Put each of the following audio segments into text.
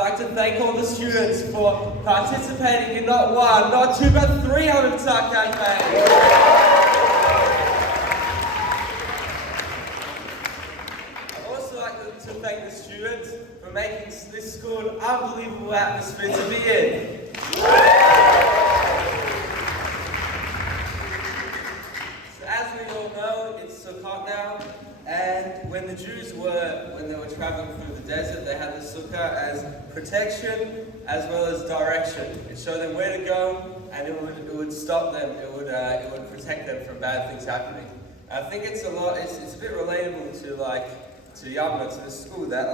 like to thank all the students for participating in not one, not two, but 3 Home of Tuck campaigns. I'd also like to thank the students for making this school an unbelievable atmosphere to be in. So as we all know, it's Sukkot now, and when they were traveling through the desert, they had the sukkah as protection as well as direction. It showed them where to go, and it would stop them. It would protect them from bad things happening. I think it's a bit relatable to Yavna, to the school, that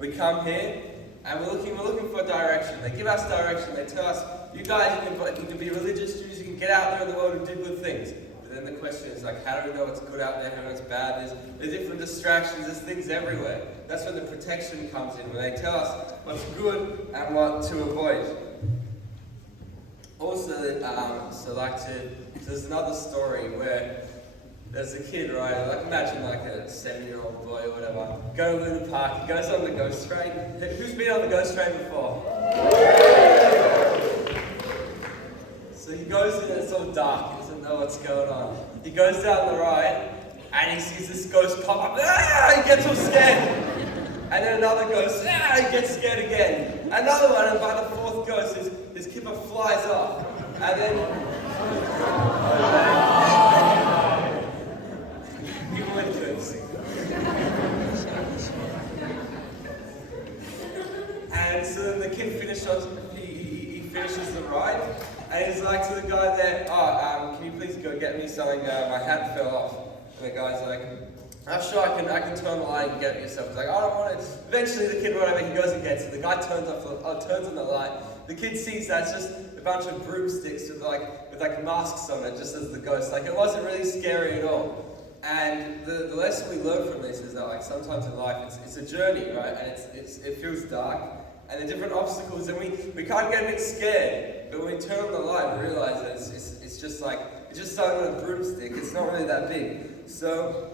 we come here and we're looking for direction. They give us direction. They tell us, you guys, you can be religious Jews, you can get out there in the world and do good things. But then the question is how do we know what's good out there, how what's bad? There's different distractions, there's things everywhere. That's when the protection comes in, when they tell us what's good and what to avoid. Also, there's another story where there's a kid, right? Imagine a 7-year-old boy or whatever, going to the park, he goes on the ghost train. Who's been on the ghost train before? So he goes in, it's all dark, he doesn't know what's going on. He goes down the ride, and he sees this ghost pop up, he gets all scared. And then another ghost, he gets scared again. Another one, and by the 4th ghost, his kipper flies off. And then... he went to it. And so then the kid finishes the ride, and he's like to the guy there, can you please go get me something, my hat fell off. And the guy's like, I'm sure I can turn the light and get it yourself. He's like, I don't want it. Eventually the kid, whatever, he goes and gets it. The guy turns on the light. The kid sees that's just a bunch of broomsticks with masks on it, just as the ghost. It wasn't really scary at all. And the lesson we learn from this is that sometimes in life it's a journey, right? And it feels dark, and there are different obstacles, and we can't get a bit scared. But when we turn on the light, we realize that it's just something with a broomstick. It's not really that big. So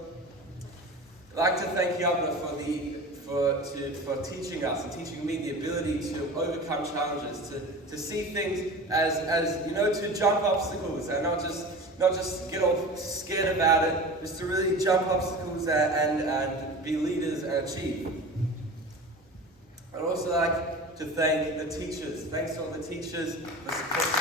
I'd like to thank Yavna for teaching us and teaching me the ability to overcome challenges, to see things as to jump obstacles and not just get all scared about it, just to really jump obstacles and be leaders and achieve. I'd also like to thank the teachers. Thanks to all the teachers for supporting.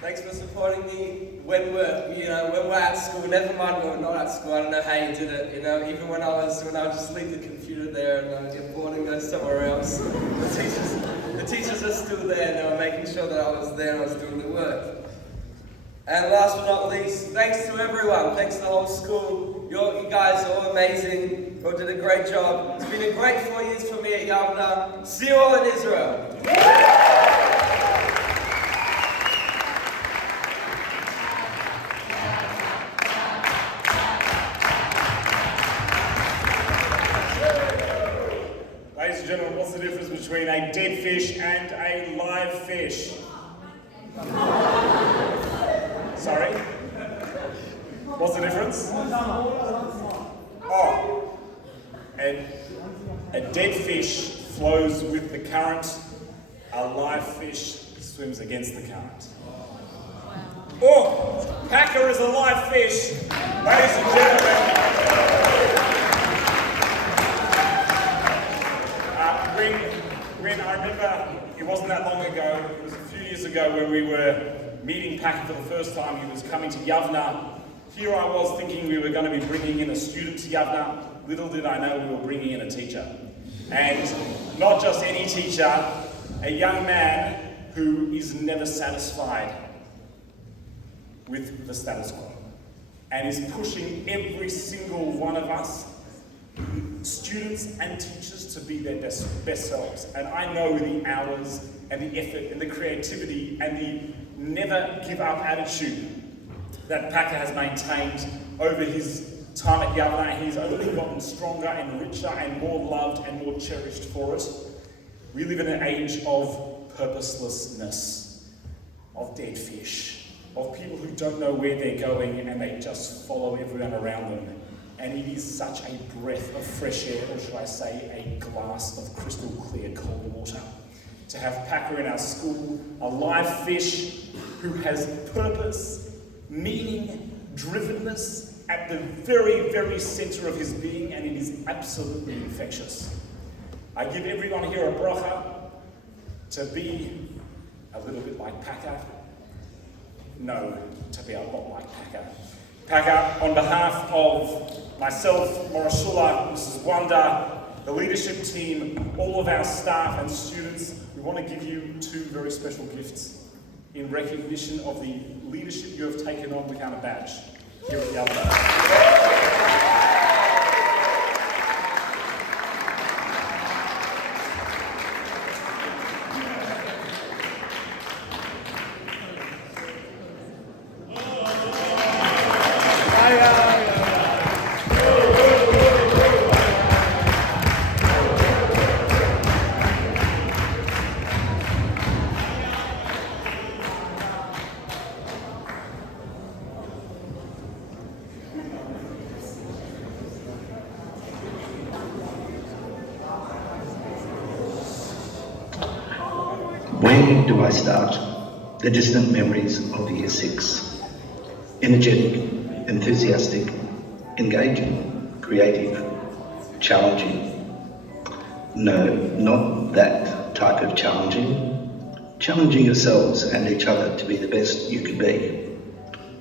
Thanks for supporting me when we're at school. Never mind when we're not at school. I don't know how you did it. Even when I would just leave the computer there and I would get bored and go somewhere else. The teachers are still there, and they were making sure that I was there and I was doing the work. And last but not least, thanks to everyone. Thanks to the whole school. You guys are all amazing. You all did a great job. It's been a great 4 years for me at Yavna. See you all in Israel. Ladies and gentlemen, what's the difference between a dead fish and a live fish? Sorry? What's the difference? A dead fish flows with the current, a live fish swims against the current. Packer is a live fish, ladies and gentlemen. When I remember, it wasn't that long ago, it was a few years ago when we were meeting Packer for the first time. He was coming to Yavna. Here I was thinking we were going to be bringing in a student to Yavna. Little did I know we were bringing in a teacher. And not just any teacher, a young man who is never satisfied with the status quo and is pushing every single one of us, students and teachers, to be their best selves. And I know the hours and the effort and the creativity and the never give up attitude that Packer has maintained over his time at Yavna. He's only gotten stronger and richer and more loved and more cherished for it. We live in an age of purposelessness, of dead fish, of people who don't know where they're going and they just follow everyone around them. and it is such a breath of fresh air, or should I say a glass of crystal clear cold water. To have Packer in our school, a live fish who has purpose, meaning, drivenness at the very, very centre of his being, and it is absolutely infectious. I give everyone here a bracha to be a little bit like Packer. No, to be a lot like Packer. Packer, on behalf of myself, Morashula, Mrs. Wanda, the leadership team, all of our staff and students, we want to give you two very special gifts in recognition of the leadership you have taken on without a badge here at the Alpha. Where do I start? The distant memories of Year 6. Energetic, enthusiastic, engaging, creative, challenging. No, not that type of challenging. Challenging yourselves and each other to be the best you could be.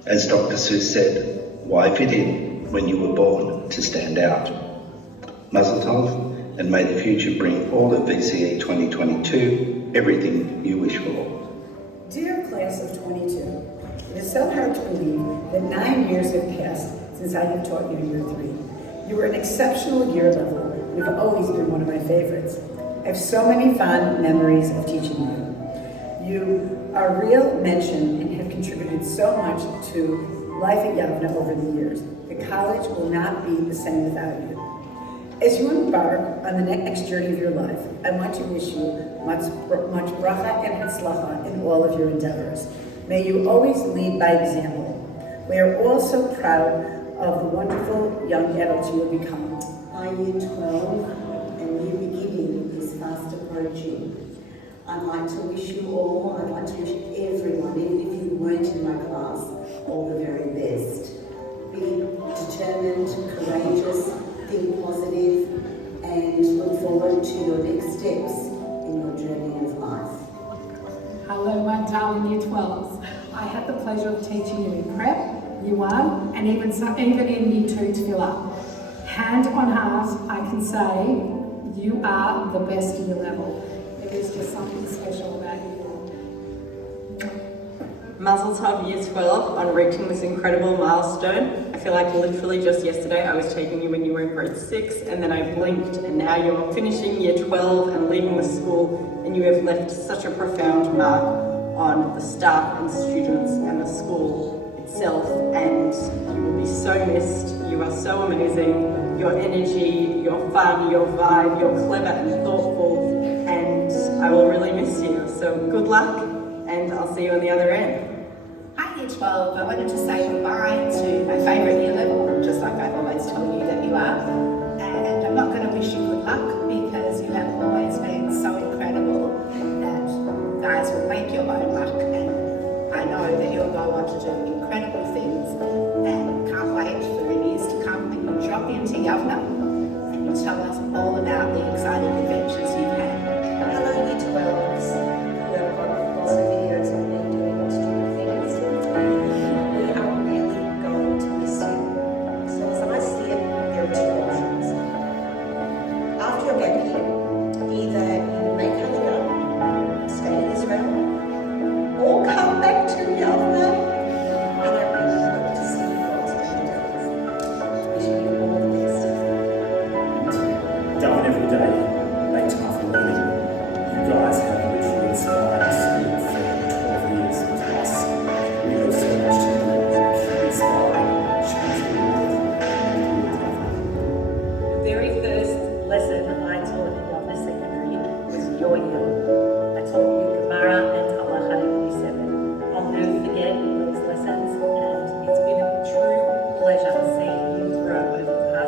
As Dr. Seuss said, why fit in when you were born to stand out? Mazel tov, and may the future bring all of VCE 2022 everything you wish for. Dear class of 22, it is so hard to believe that 9 years have passed since I have taught you Year 3. You were an exceptional year level and have always been one of my favorites. I have so many fond memories of teaching you. You are a real mention and have contributed so much to life at Yavna over the years. The college will not be the same without you. As you embark on the next journey of your life, I want to wish you much bracha and hatzlacha in all of your endeavors. May you always lead by example. We are all so proud of the wonderful young adults you have become. Our Year 12 and new beginning is fast approaching. I'd like to wish you all, I'd like to wish everyone, even if you weren't in my class, all the very best. Be determined, courageous, think positive, and look forward to your next steps in your journey of life. Hello, my darling Year 12s. I had the pleasure of teaching you in prep, Year 1, and even in Year 2 to fill up. Hand on heart, I can say you are the best in your level. There is just something special about you. Mazel tov Year 12 on reaching this incredible milestone. I feel like literally just yesterday I was taking you when you were in grade 6 and then I blinked and now you're finishing Year 12 and leaving the school, and you have left such a profound mark on the staff and students and the school itself, and you will be so missed. You are so amazing. Your energy, your fun, your vibe, you're clever and thoughtful, and I will really miss you. So good luck, and I'll see you on the other end. Hi Year 12, I wanted to say goodbye to my favourite year level, just like I've always told you that you are. And I'm not going to wish you good luck because you have always been so incredible that guys will make your own luck, and I know that you'll go on to do incredible things, and can't wait for the years to come when you drop into Yavna and you tell us all about the exciting adventures you've had. Hello Year 12s, who have got lots of videos of me doing stupid things. We are really going to miss you. So as I see it, there are two options. After your gap year, either you make Aliyah, stay in Israel, or come back to Yavna. And I really hope to see you lots of things. Wishing you all the best. Daven every day, make time for learning. You guys have literally inspired us for 12 years plus. We have so much to do. Keep inspiring, change the world. The very first lesson I taught in Yavna Secondary was your year. I taught you Gemara and Halacha in Year 7. I'll never forget those lessons, and it's been a true pleasure seeing you grow over the past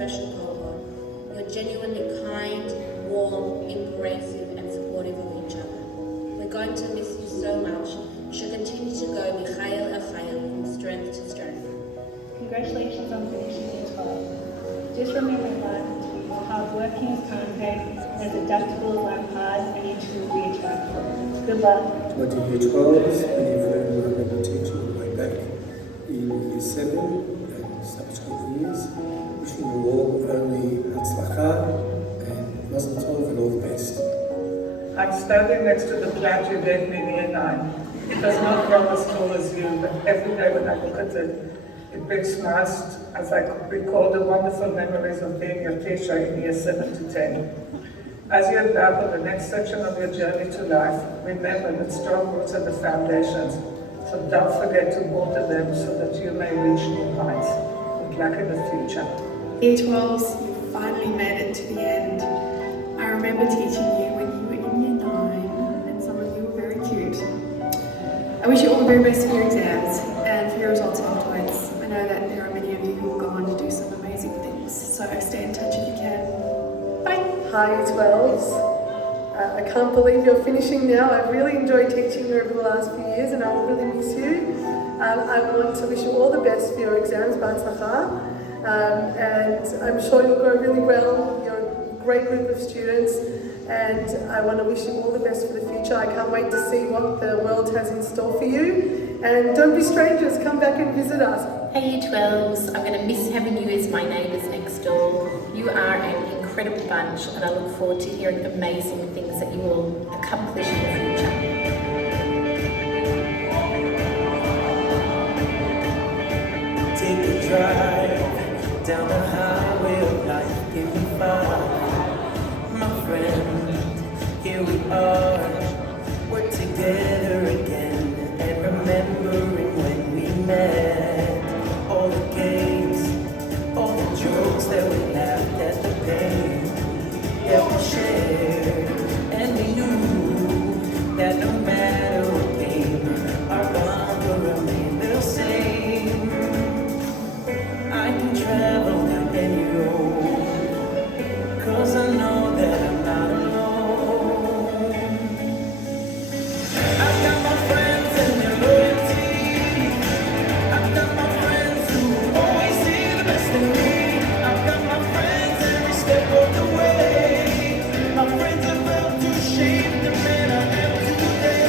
special cohort. You're genuinely kind, warm, embracive, and supportive of each other. We're going to miss you so much. You should continue to go Michael El Chayil from strength to strength. Congratulations on finishing year 12. Just remember that to be as hardworking as Conte, as adaptable as Lampard, and you two will be attractive. Good luck. To my year 12s, thank you for my teaching all the way back in year 7 and subsequent years. Wishing you all only Hatzlacha and Mazel Tov and all the best. I'm standing next to the plant you gave me in year 9. It does not grow as tall as you, but every day when I look at it, it brings smiles as I recall the wonderful memories of being your teacher in year 7 to 10. As you embark on the next section of your journey to life, remember that strong roots are the foundations, so don't forget to water them so that you may reach new heights. Good luck in the future. Year 12s, you finally made it to the end. I remember teaching you when you were in year 9, and some of you were very cute. I wish you all the very best for your exams and for your results afterwards. I know that there are many of you who will go on to do some amazing things, so stay in touch if you can. Bye! Hi, Year 12s. I can't believe you're finishing now. I've really enjoyed teaching you over the last few years and I will really miss you. I want to wish you all the best for your exams, B'atzlacha. And I'm sure you'll go really well. You're a great group of students and I want to wish you all the best for the future. I can't wait to see what the world has in store for you. And don't be strangers, come back and visit us. Hey Year 12s, I'm going to miss having you as my neighbours next door. You are an incredible bunch and I look forward to hearing amazing things that you will accomplish in the future. Take a drive down the highway of life, give me 5. My friend, here we are, we're together again, and remembering when we met, all the games, all the jokes that we laughed at, the pain that we shared, and we knew that no matter what came, our bond will remain the same. I can travel anywhere, 'cause I know that I'm not alone. I've got my friends and their loyalty. I've got my friends who always see the best in me. I've got my friends every step of the way. My friends have helped to shape the man I am today.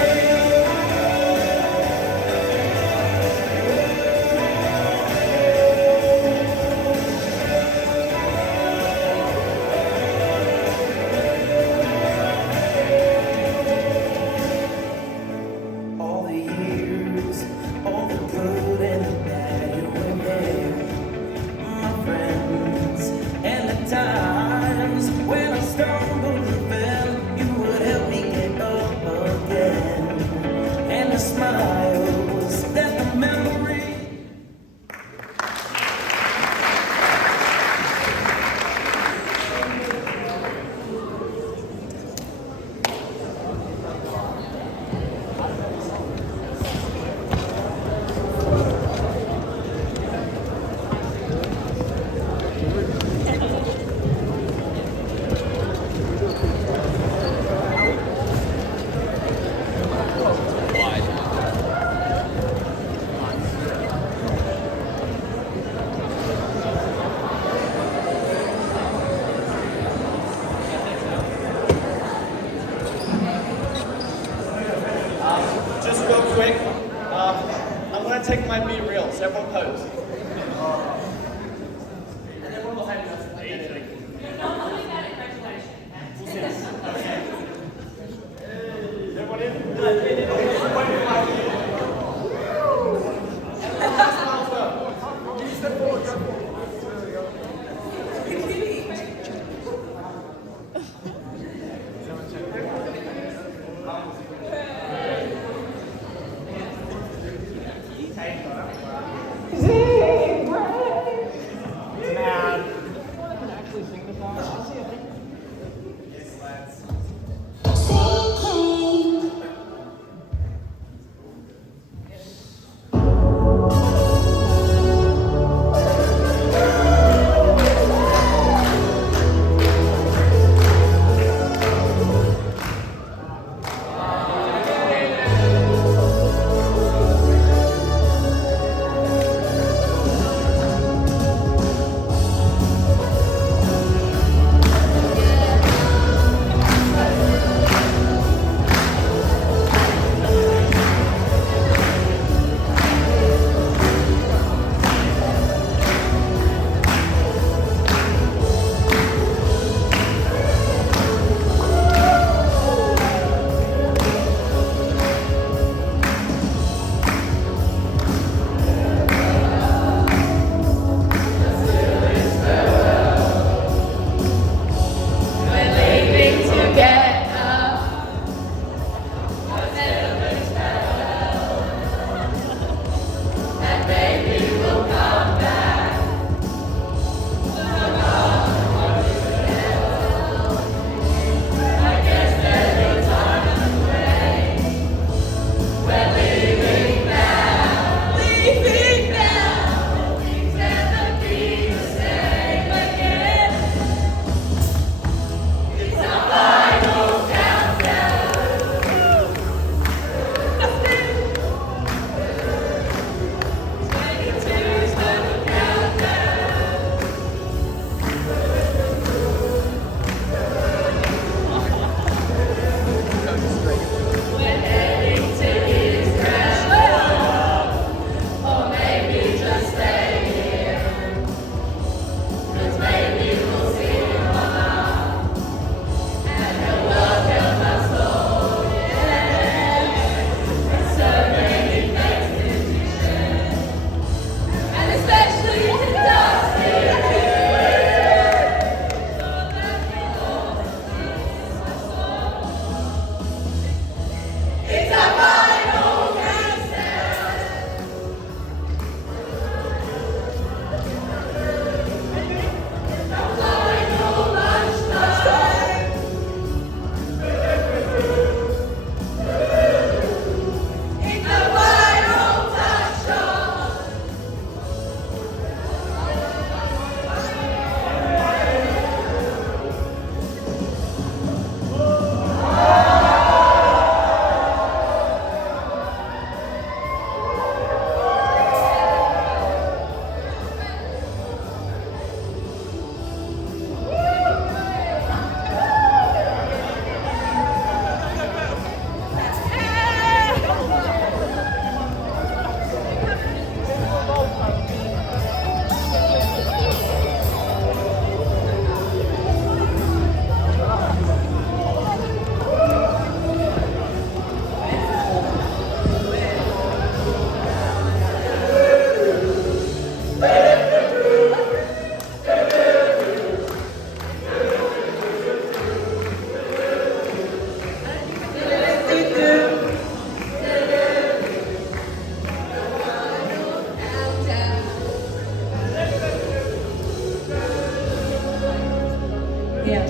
Yeah.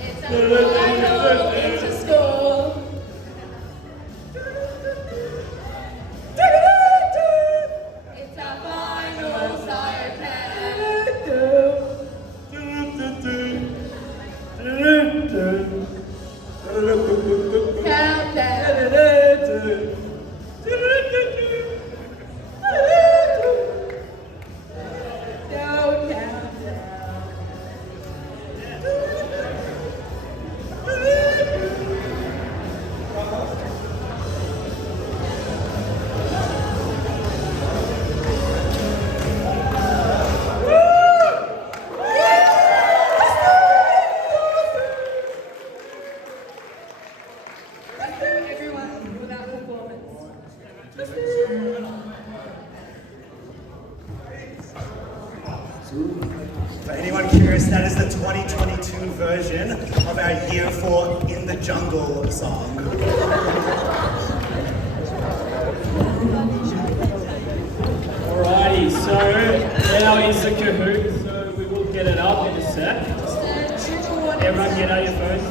It's a final into school. It's our final everyone without performance. For anyone curious, that is the 2022 version of our Year 4 In the Jungle song. Alrighty, so now is the Kahoot, so we will get it up in a sec. Everyone get out your phones.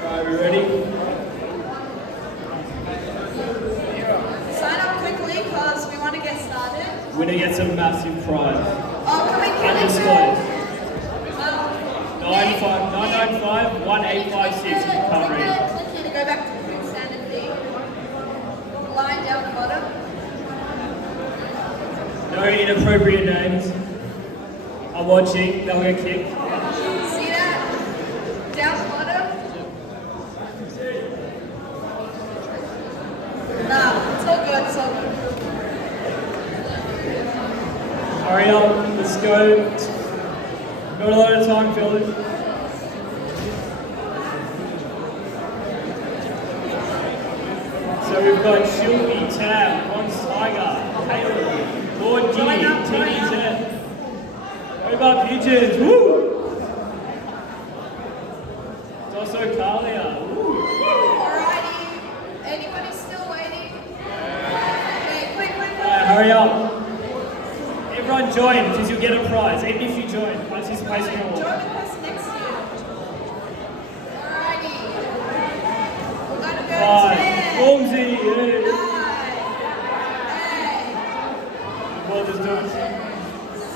Are we ready? Sign up quickly because we want to get started. Winner gets a massive prize. Oh, can we get it Undisclosed. 995-1856. You can't read. Click here to go back to the quick standard thing. Line down the bottom. No inappropriate names. I'm watching. They'll get kicked. See that? Down the bottom. Nah, it's all good, it's all good. Hurry up. Let's go. Got a lot of time, fellas. So we've got Shilby, Tab, Ron Tiger, Caleb, Lord Giddy, TDZ. What about Pigeons? Woo! It's also Kalia. Woo! Alrighty. Anybody still waiting? Okay, quick. Hurry up. Everyone join because you'll get a prize, even if you join. Participation Join award. the person next to you. Alrighty. We're gonna go 5. 10. Formsy. 9. 8. Well, just do it.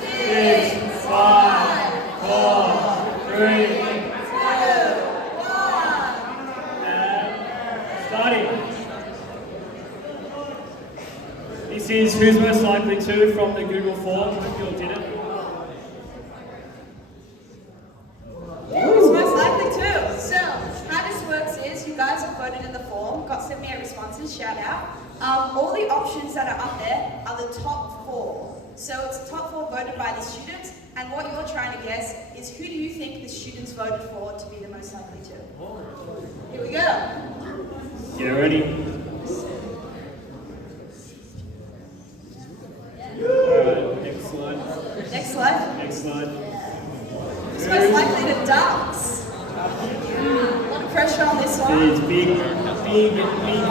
6. 5, 4, 3, 2. 1. and starting. This is who's most likely to from the Google form. Hope you all did it. Who's most likely to? So, how this works is you guys have voted in the form, got 78 responses, shout out. All the options that are up there are the top 4. So it's the top 4 voted by the students, and what you're trying to guess is who do you think the students voted for to be the most likely to? Here we go. Get ready. Alright, next slide. Next slide. Next slide. Who's most likely to dance? A lot of pressure on this one. It's big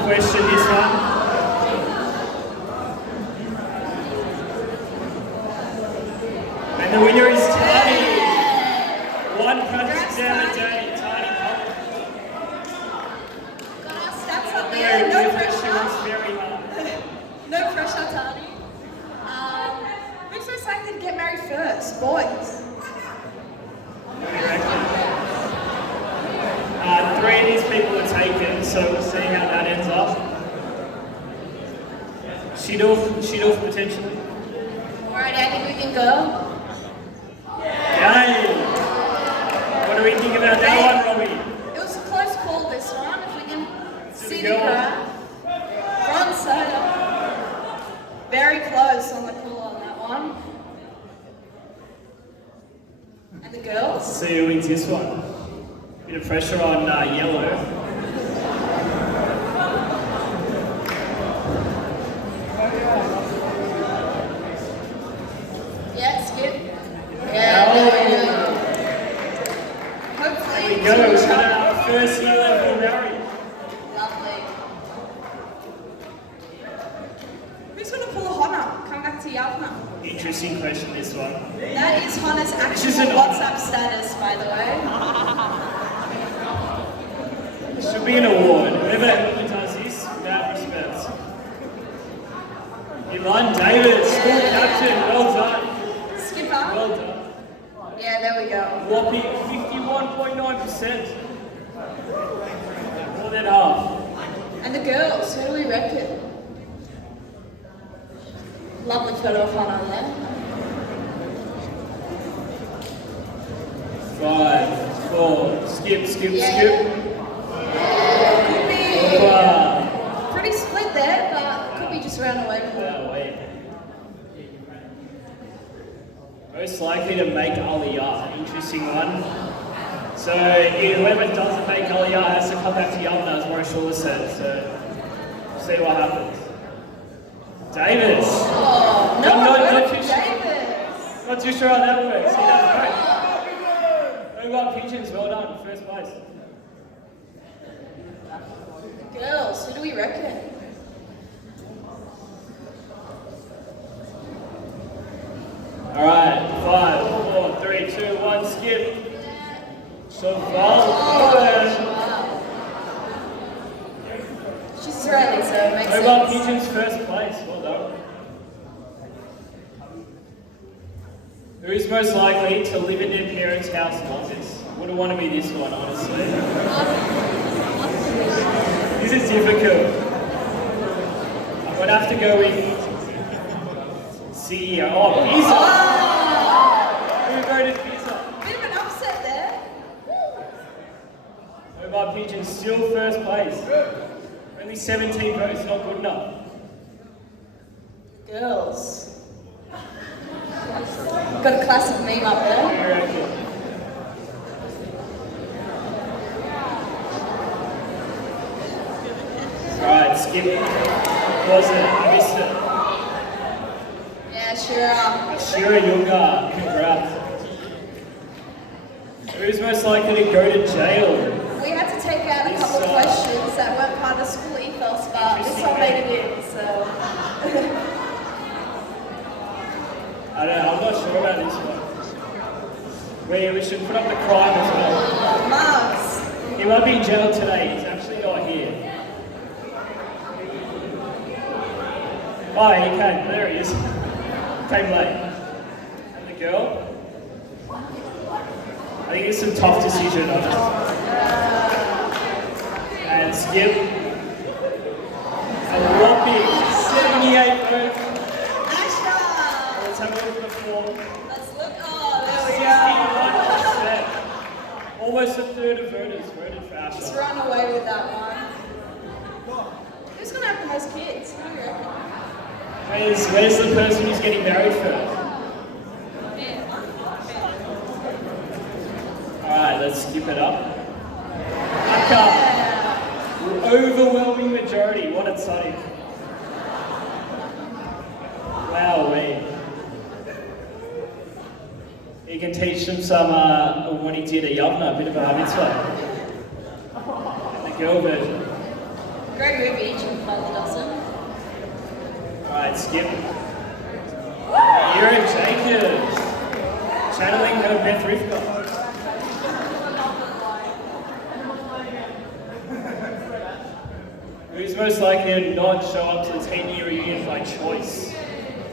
question, this one. And the winner is Tiny. One practice exam a day, Tiny. Got our stats up there, no She pressure. works very hard. No pressure, Tani. Who's most likely to get married first? Boys. 3 of these people are taken, so we'll see how that ends up. Shidoof potentially. Alright, I think we can go. Yay! What do we think about that one, Robbie? It was a close call, this one. If we can see the go. crowd. Front side. Very close on the call on that one. And the girls? Let's see who wins this one. Bit of pressure on yellow. Yeah, skip. Yeah, there we go. Hopefully, There we go. We've got our first year level married. Lovely. Who's going to pull a Honna? Come back to Yavna. Interesting question, this one. That is Honna's This is actual an WhatsApp status, by the way. It should be an award. Whoever does this, without respect. Ilan David, school captain, well done. Skipper. Well done. Yeah, there we go. Whopping 51.9%. More than half. And the girls, who do we reckon? Lovely photo of Hannah there. 5, 4, skip. Yeah, could be. Wow. Pretty split there, but could be just ran away with it. Wow, wait. Most likely to make Aliyah. Interesting one. So whoever doesn't make Aliyah has to come back to Yavna, as Marshall said. So see what happens. Davis. Oh, no one voted for Davis. Not too sure how that works. He does right. No got pigeons. Well done. First place. Girls, who do we reckon? All right. 5, 4, 3, 2, 1. Skip. So She's Israeli, so it makes No got sense. pigeons. First place. Well done. Who is most likely to live in their parents' house longest? Wouldn't want to be this one, honestly. This is difficult. I'm going to have to go with CEO. Oh, Pizza! Who voted Pizza? Bit of an upset there. Mobile Pigeon still first place. Only 17 votes, not good enough. Girls. Got a classic meme up there. Who do you reckon? Right, skip. Wasn't it? I missed it. Yeah, sure. Shira Yunga, congrats. Who's most likely to go to jail? We had to take out a couple of questions that weren't part of the school ethos, but this one made it in, so. I don't know, I'm not sure about this one. We should put up the crime as well. Marks. He won't be in jail today, he's actually not here. Oh, he came, there he is. Came late. And the girl? I think it's some tough decision on it. And skip. A whopping 78 votes. Let's have a look at the form. Let's look. Oh, there we go. 61%. Almost a third of voters voted for Asha. Let's run away with that one. Who's going to have the most kids? Who do you reckon? Where's the person who's getting married first? Alright, let's skip it up. Aka. Overwhelming majority. What a sight. Wow, wait. You can teach them some what he did at Yavna, a bit of a mitzvah. The girl version. Gregory Beach and Father Dawson. Alright, skip. Ira Jacobs. Channeling her Beth Rivka. Who's most likely to not show up to the 10-year reunion by choice?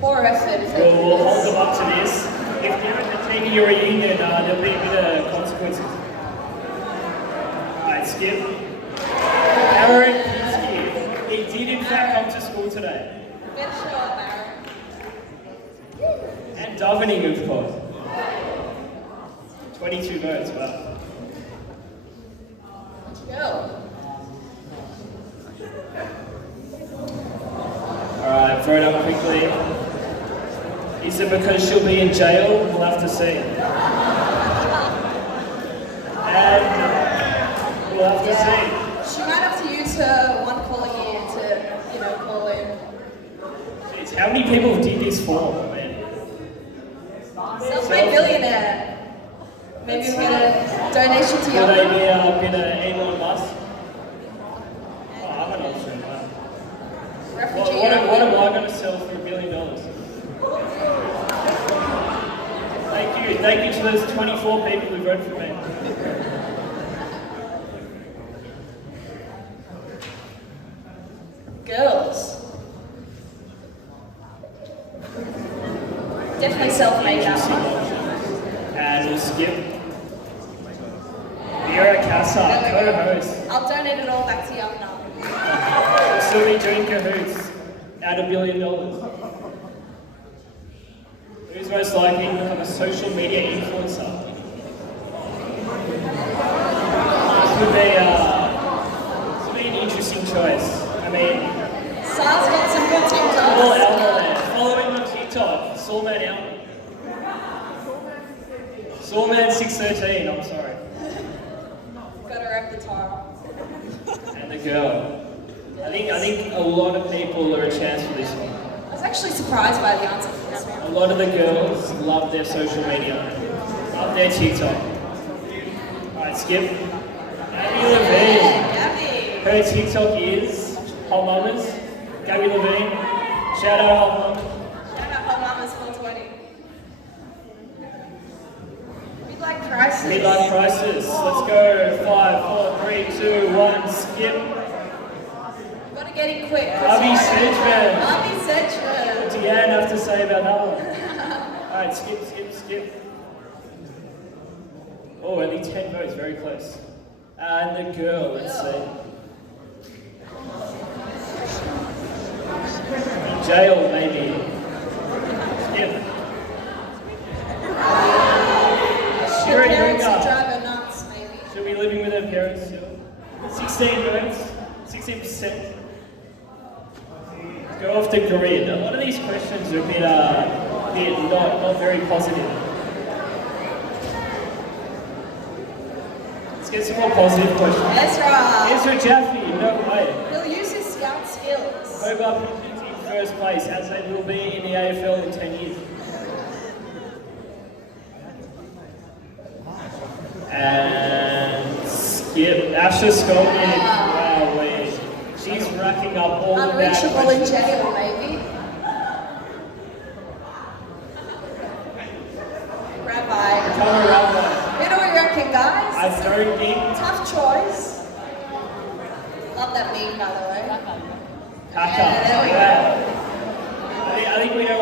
Poor effort. We'll hold them up to this. If they're at the 10-year reunion, there'll be a bit of consequences. Alright, skip. Aaron Pinsky. He did in fact come to school today. Good show up, Aaron. And davening, of course. 22 votes, wow. Let's go. Alright, throw it up quickly. Is it because she'll be in jail? We'll have to see. And we'll have to see. She might have to use her one call a year to, call in. How many people did this for, man? Self-made billionaire. Maybe we get a donation to Will your they be a bit of Elon Musk? Oh, I'm an option. refugee. What am I going to sell for $1 billion? Thank you to those 24 people who voted for me. Girls. Definitely self-made that one. And we'll skip. Vera Casa, co-host. I'll donate it all back to Young Num. We'll still be doing cahoots at $1 billion. Who's most likely to become a social media influencer? This would be an interesting choice. I mean, Sar's got some good TikToks. all Elmer there. Following on TikTok, Soulman Elmer. Soulman 613, I'm sorry. Gotta rep the Tara. And the girl. I think a lot of people are a chance for this one. I was actually surprised by the answer for this one. A lot of the girls love their social media, love their TikTok. Alright, skip. Gabby Levine. Gabby. Her TikTok is Hot Mamas. Gabby Levine. Shout out Hot Mamas. Shout out Hot Mamas 420. Midlife crisis. Midlife crisis. Let's go. 5, 4, 3, 2, 1. Skip. Gotta get it quick. Abby Sedgman. Abby Sedgman. What do you have to say about that one? Alright, skip. Oh, only 10 votes, very close. And the girl, let's see. In jail, maybe. Skip. Her parents who drive her nuts, maybe. She'll be living with her parents still. 16 votes, 16%. Let's go off the grid. A lot of these questions are a bit not very positive. Let's get some more positive questions. Ezra. Ezra Jaffe, no way. He'll use his scout skills. Hobart Pigeons in first place, as they will be in the AFL in 10 years. And skip. Asha Skolnick. Wow, wait. She's racking up all the bad Unreachable in questions. jail, maybe. Rabbi. Become a rabbi. Who do we reckon, guys? I don't think Tough choice. Love that meme, by the way. Packer. Yeah, there we go. I think we know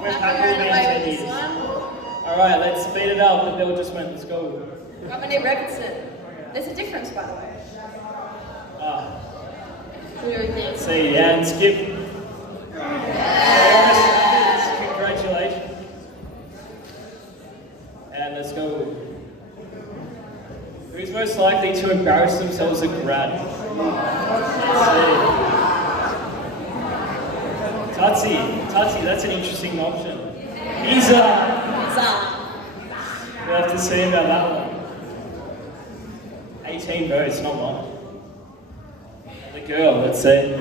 where Packer will be in 10 years. One. Alright, let's speed it up. The bell just went. Let's go. Romany Robertson. There's a difference, by the way. Who do we think? Let's see, and skip. Congratulations. And let's go. Who's most likely to embarrass themselves at grad? Let's see. Tutsi, that's an interesting option. Isa. We'll have to see about that one. 18 votes, not one. The girl, let's see.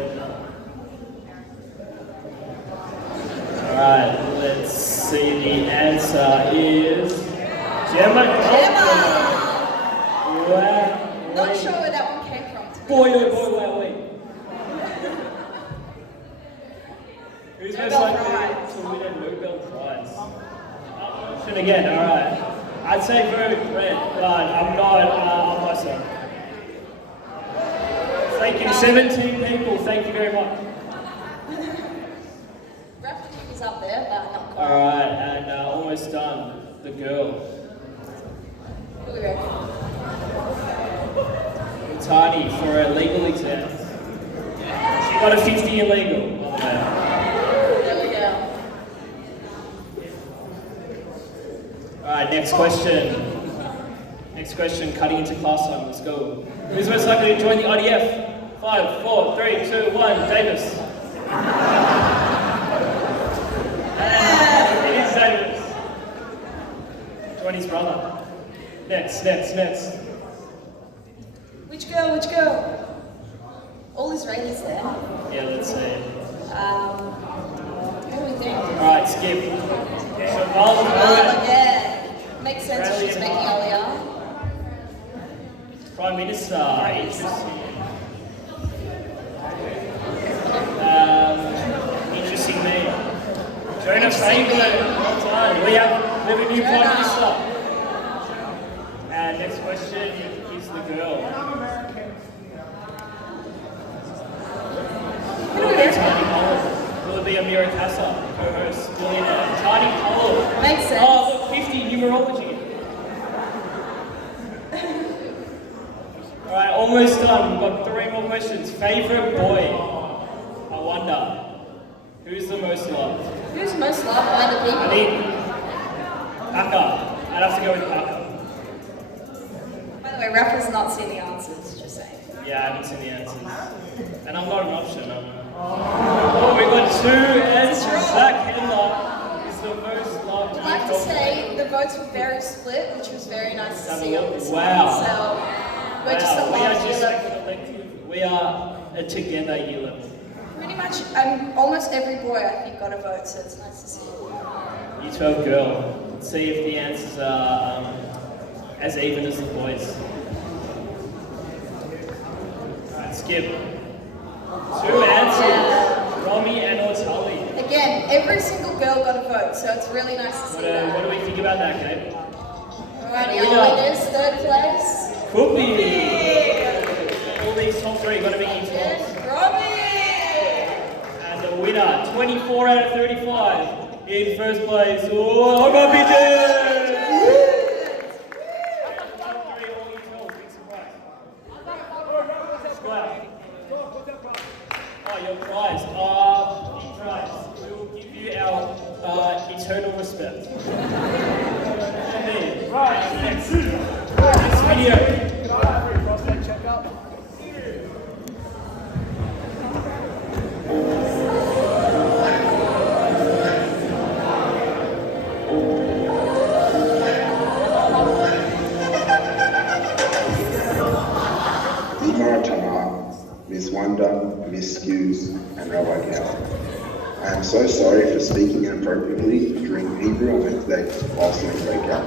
Alright, let's see. The answer is Gemma. Wow. Not sure where that one came from. Boy, oh boy, wait. Who's most likely to win a Nobel Prize? Option again, alright. I'd say vote red, but I'm not myself. Thank you, 17 people, thank you very much. Refugee is up there, but not quite. Alright, and almost done. The girl. Who do we reckon? Tani for her legal exam. She got a 50 in legal. There we go. Alright, next question. Next question, cutting into class time. Let's go. Who's most likely to join the IDF? 5, 4, 3, 2, 1. Davis. It is Davis. Join his brother. Next. Which girl? All Israelis there. Yeah, let's see. Alright, skip. So Again. Makes sense if she's making Aliyah. Prime Minister, interesting. Interesting name. Jonah Franklin, well done. We have a new Prime Minister. And next question is the girl. Will it be Amira Kassa, co-host, billionaire? Tiny Cole. Makes sense. Oh, look, 50 numerology. Alright, almost done. We've got 3 more questions. Favourite boy? I wonder. Who's the most loved? Who's most loved by the people? I mean, Paka. I'd have to go with Paka. By the way, Raph has not seen the answers, just saying. Yeah, I haven't seen the answers. And I'm not an option. Oh, we got 2 answers. Zach Hedler is the most loved. I'd like to say the votes were very split, which was very nice to see on this Wow. one. So we're just a We are large just year a collective. We are a together year level. Pretty much, almost every boy I think got a vote, so it's nice to see. Year 12 girl. Let's see if the answers are as even as the boys. Alright, skip. 2 answers. Romy and Otali. Again, every single girl got a vote, so it's really nice to see that. What do we think about that, Kate? Alrighty, our winners, 3rd place. Could be. All these top 3 got to be each one. And the winner, 24 out of 35, in 1st place. Oh, I'm a Oh, your prize. Prize. We will give you our eternal respect. Right, next video. Miss Wonder, Miss Skews, and Rabbi Cow. I am so sorry for speaking inappropriately during Hebrew on Wednesday whilst in breakout.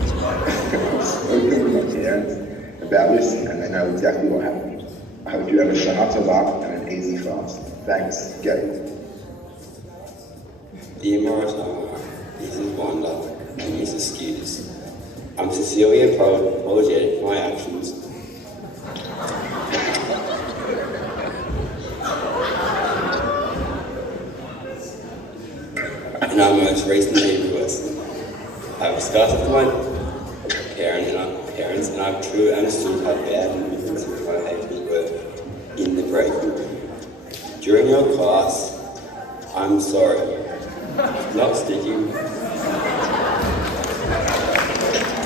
I've spoken with my parents about this and they know exactly what happened. I hope you have a Shana Tova and an easy fast. Thanks, Gabe. Dear Maratama, Mrs. Wanda, and Mrs. Skews, I'm sincerely apologetic for my actions. And our most recent Hebrew lesson. I've discussed with my parents and I've truly understood how bad and offensive my behaviours were in the break room. During your class, I'm sorry. Not sticking to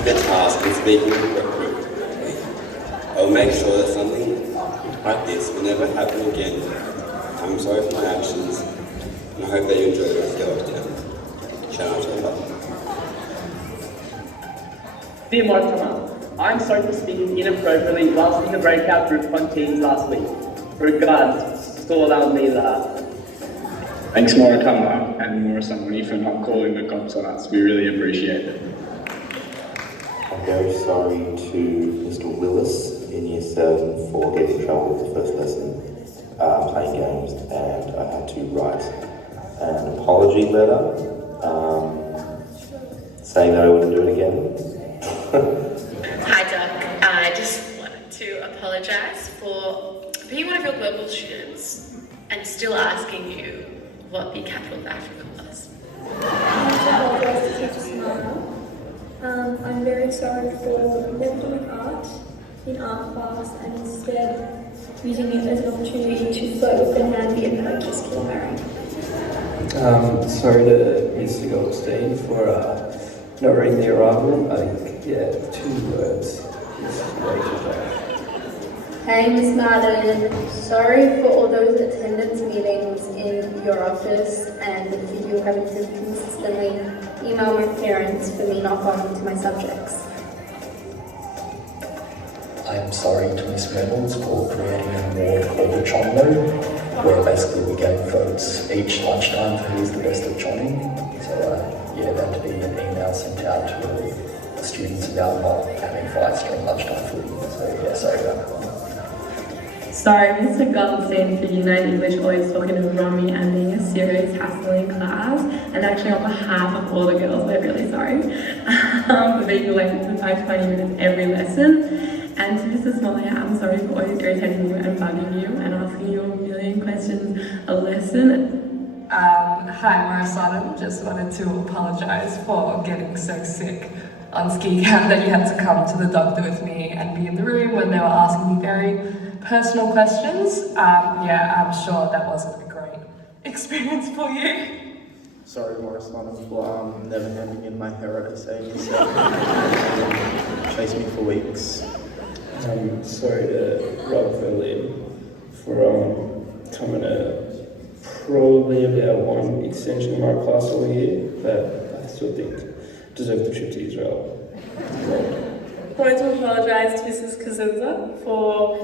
the task and speaking correctly. I'll make sure that something like this will never happen again. I'm sorry for my actions, and I hope that you enjoy the rest of your dinner. Shout out to everyone. Dear Mortimer, I'm sorry for speaking inappropriately whilst in the breakout group on Teams last week. Regards, still allow me that. Thanks Moritama and Morisamani for not calling the cops on us. We really appreciate it. I'm very sorry to Mr. Willis in Year 7 for getting in trouble with the first lesson, playing games, and I had to write an apology letter saying that I wouldn't do it again. Hi Doc, I just wanted to apologise for being one of your global students and still asking you what the capital of Africa was. I'm very sorry for never doing art in art class and instead using it as an opportunity to flirt with the handy and purchase Kilmary. Sorry to Mr. Goldstein for not reading the arrival. I think, 2 words is way too much. Hey Miss Martin, sorry for all those attendance meetings in your office and for you having to consistently email my parents for me not going to my subjects. I am sorry to Miss Reynolds for creating an award called the Chombo. where basically we gave votes each lunchtime for who's the best at joining. So yeah, that'd be an email sent out to the students about not having fights during lunchtime footy. So yeah, sorry about that one. Sorry, Mr. Goldstein for Unite English always talking over me and being a serious hassle in class. And actually on behalf of all the girls, we're really sorry for being late for 5-20 minutes every lesson. And to Mr. Smalley, I'm sorry for always irritating you and bugging you and asking you a million questions a lesson. Hi, Marisana. Just wanted to apologise for getting so sick on ski camp that you had to come to the doctor with me and be in the room when they were asking me very personal questions. Yeah, I'm sure that wasn't a great experience for you. Sorry, Marisana, for never handing in my hero essay. Chased me for weeks. Sorry to Rob Berlin for coming to probably about one extension of my class all year, but I still think deserve the trip to Israel. I wanted to apologise to Mrs. Kazinza for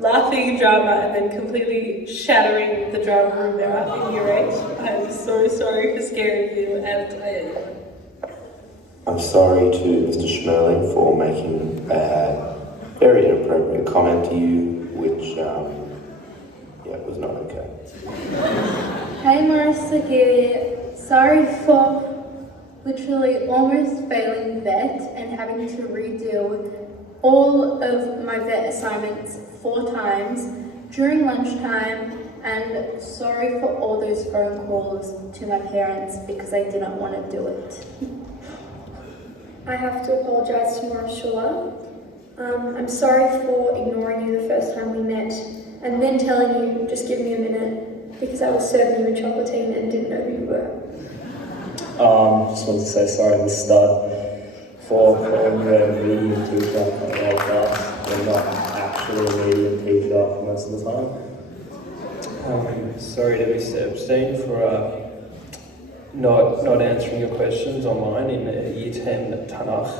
laughing drama and then completely shattering the drama room there in year 8. I'm so sorry for scaring you, and I'm sorry to Mr. Schmerling for making a very inappropriate comment to you, which, was not okay. Hey Marissa here. Sorry for literally almost failing vet and having to redo all of my vet assignments 4 times during lunchtime, and sorry for all those phone calls to my parents because I didn't want to do it. I have to apologise to Marshalla. I'm sorry for ignoring you the first time we met and then telling you just give me a minute because I was serving you a chocolatine and didn't know who you were. Just wanted to say sorry at the start for calling you a medium teacher in front of our class. We're not actually a medium teacher most of the time. Sorry to Mr. Epstein for not answering your questions online in Year 10 Tanakh.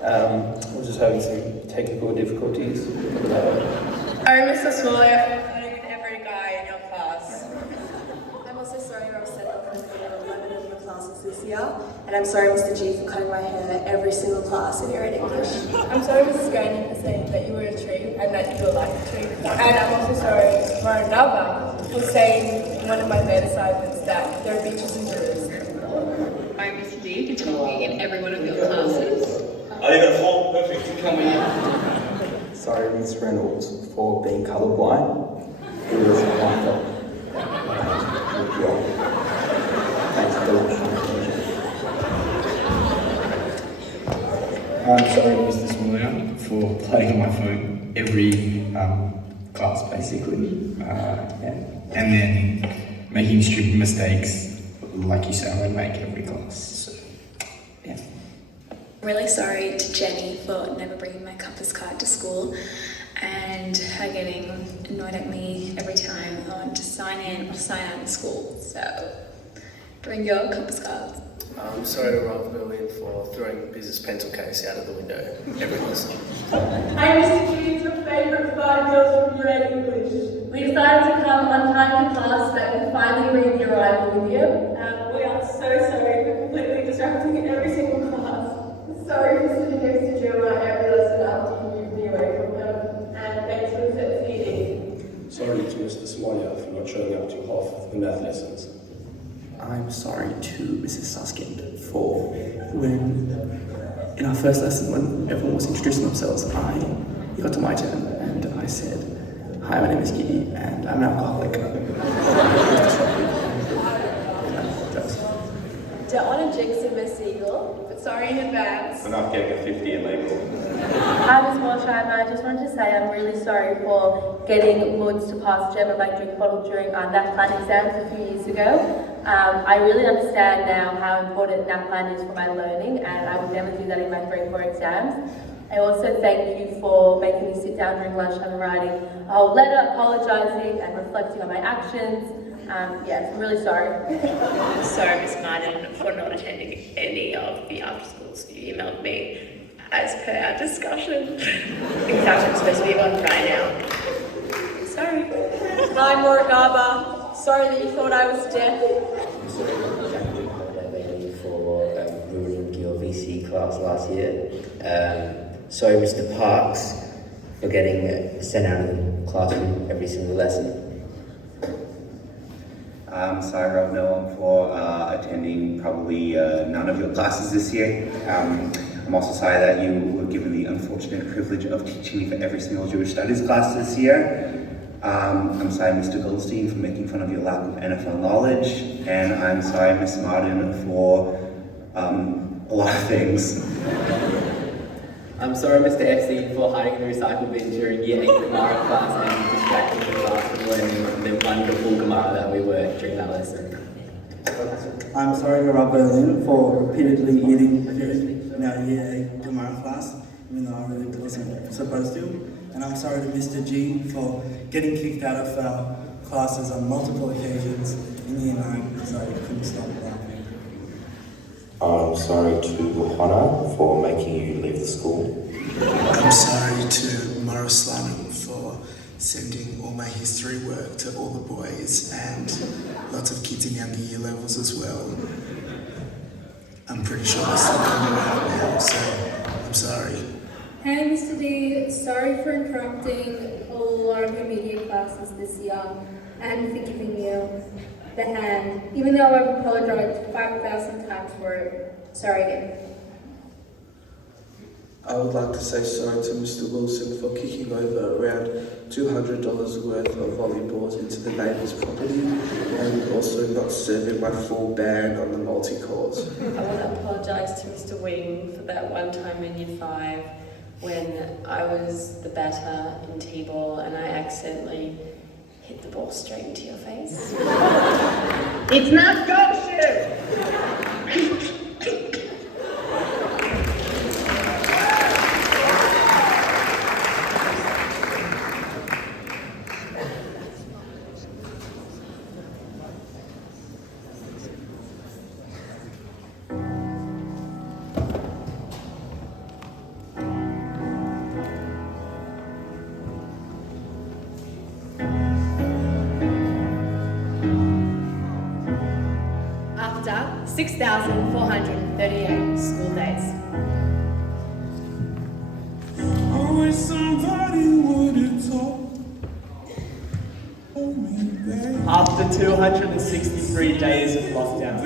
We're just having some technical difficulties. Sorry, Mr. Smalley, for cutting with every guy in your class. I'm also sorry you're upset about cutting 11 of your classes this year. And I'm sorry, Mr. G, for cutting my hair every single class in year 8 English. I'm sorry, Mrs. Gainey, for saying that you were a tree and that you were like a tree. And I'm also sorry, Maranava, for saying in one of my math assignments that there are beaches in Jerusalem. Sorry, Mr. D, for talking in every one of your classes. I got 4 perfect coming in. Sorry, Miss Reynolds, for being colourblind. It was my fault. Thanks for I'm sorry, Mr. Smollett, for playing on my phone every class, basically. And then making stupid mistakes, like you say, I make every class. So, yeah. I'm really sorry to Jenny for never bringing my compass card to school and her getting annoyed at me every time I want to sign in or sign out of school. So bring your compass cards. I'm sorry to Rob Berlin for throwing business pencil case out of the window every lesson. Hey Mr. G, it's your favourite 5 girls from year 8 English. We decided to come on time to class so that we could finally read the arrival with you. We are so sorry for completely disrupting every single class. Sorry for sitting next to Gemma every lesson after you be away from them. And thanks for the set CD. Sorry to Mr. Smoya for not showing up to half of the math lessons. I'm sorry to Mrs. Suskind for when, in our first lesson, when everyone was introducing themselves, it got to my turn and I said, "Hi, my name is Giddy and I'm an alcoholic." Don't want to jinx a Miss Eagle, but sorry in advance. For not getting a 50 in legal. Hi, Ms. Walsham. I just wanted to say I'm really sorry for getting Woods to pass Gemma my drink bottle during our NAPLAN exams a few years ago. I really understand now how important NAPLAN is for my learning, and I would never do that in my 3-4 exams. I also thank you for making me sit down during lunchtime and writing a whole letter apologising and reflecting on my actions. I'm really sorry. Sorry, Miss Martin, for not attending any of the after schools you emailed me as per our discussion. Exams are supposed to be on right now. Sorry. Hi, Moragaba. Sorry that you thought I was deaf. For ruining your VCE class last year. Sorry, Mr. Parks, for getting sent out of the classroom every single lesson. I'm sorry, Rob Noah, for attending probably none of your classes this year. I'm also sorry that you were given the unfortunate privilege of teaching me for every single Jewish Studies class this year. I'm sorry, Mr. Goldstein, for making fun of your lack of NFL knowledge, and I'm sorry, Miss Martin, for a lot of things. I'm sorry, Mr. FC, for hiding in the recycle bin during Year 8 Gemara class and distracting the class from learning the wonderful Gemara that we were during that lesson. I'm sorry, Rob Berlin, for repeatedly eating food in our Year 8 Gemara class, even though I really wasn't supposed to. And I'm sorry to Mr. G for getting kicked out of our classes on multiple occasions in Year 9 because I couldn't stop laughing. I'm sorry to Hannah for making you leave the school. I'm sorry to Marislana for sending all my history work to all the boys and lots of kids in younger year levels as well. I'm pretty sure they're still coming around now, so I'm sorry. Hey Mr. D, sorry for interrupting a lot of your media classes this year and for giving you the hand, even though I've apologized 5,000 times for it. Sorry again. I would like to say sorry to Mr. Wilson for kicking over around $200 worth of volleyballs into the neighbour's property and also not serving my full band on the multi-courts. I want to apologise to Mr. Wing for that one time in Year 5 when I was the batter in T-ball and I accidentally hit the ball straight into your face. It's not gumshoe! After 6,438 school days. I wish somebody would talk. After 263 days of lockdown.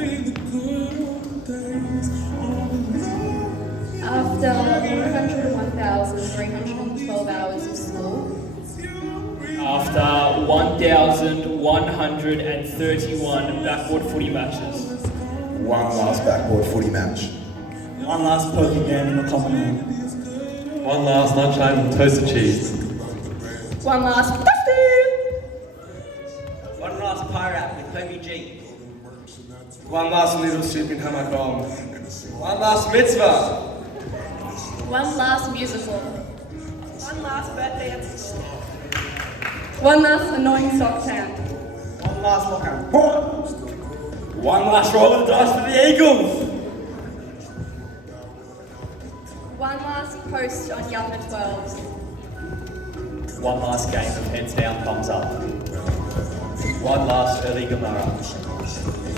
After 101,312 hours of school. After 1,131 backboard footy matches. One last backboard footy match. One last poker game in the common room. One last lunchtime with toasted cheese. One last One last pirate with Homie G. One last little soup in Hamakom. One last mitzvah. One last musical. One last birthday at school. One last annoying sock town. One last lockout. One last roll of the dice for the Eagles. One last post on Younger 12s. One last game of heads down, thumbs up. One last early Gemara.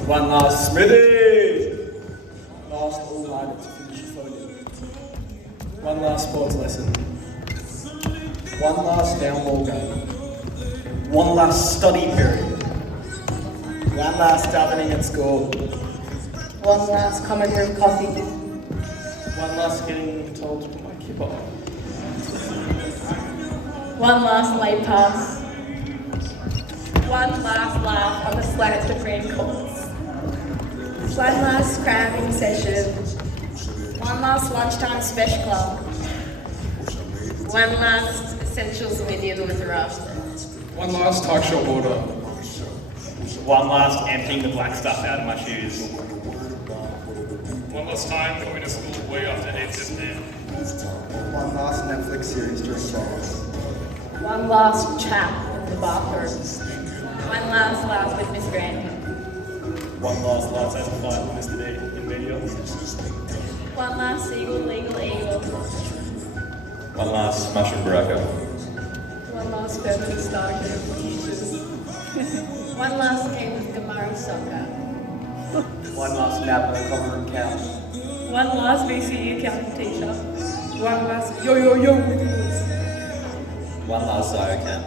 One last Smithy. Last all-nighter to finish a folio. One last sports lesson. One last down ball game. One last study period. One last davening at school. One last common room coffee. One last getting told to put my kip on. One last late pass. One last laugh on the slats between courts. One last cramming session. One last lunchtime special club. One last essentials minion with a raft. One last tight short order. One last emptying the black stuff out of my shoes. One last time going to school way after exit man. One last Netflix series during class. One last chat in the bathroom. One last laugh with Miss Granny. One last lightsaber fight with Mr. D in media. One last eagle, legal eagle. One last mushroom burrito. One last permanent starter for teachers. One last game of Gamara soccer. One last nap on the common room couch. One last VCE accounting teacher. One last yo with yours. One last soda can.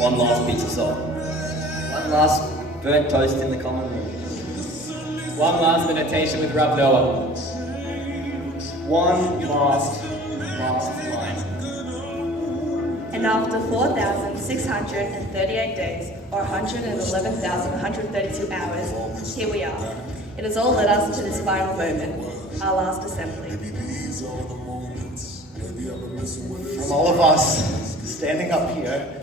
One last pizza salt. One last burnt toast in the common room. One last meditation with Rob Noah. One last line. And after 4,638 days, or 111,132 hours, here we are. It has all led us to this final moment, our last assembly. From all of us standing up here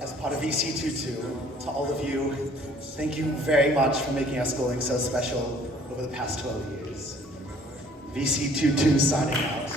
as part of VC22, to all of you, thank you very much for making our schooling so special over the past 12 years. VC22 signing out.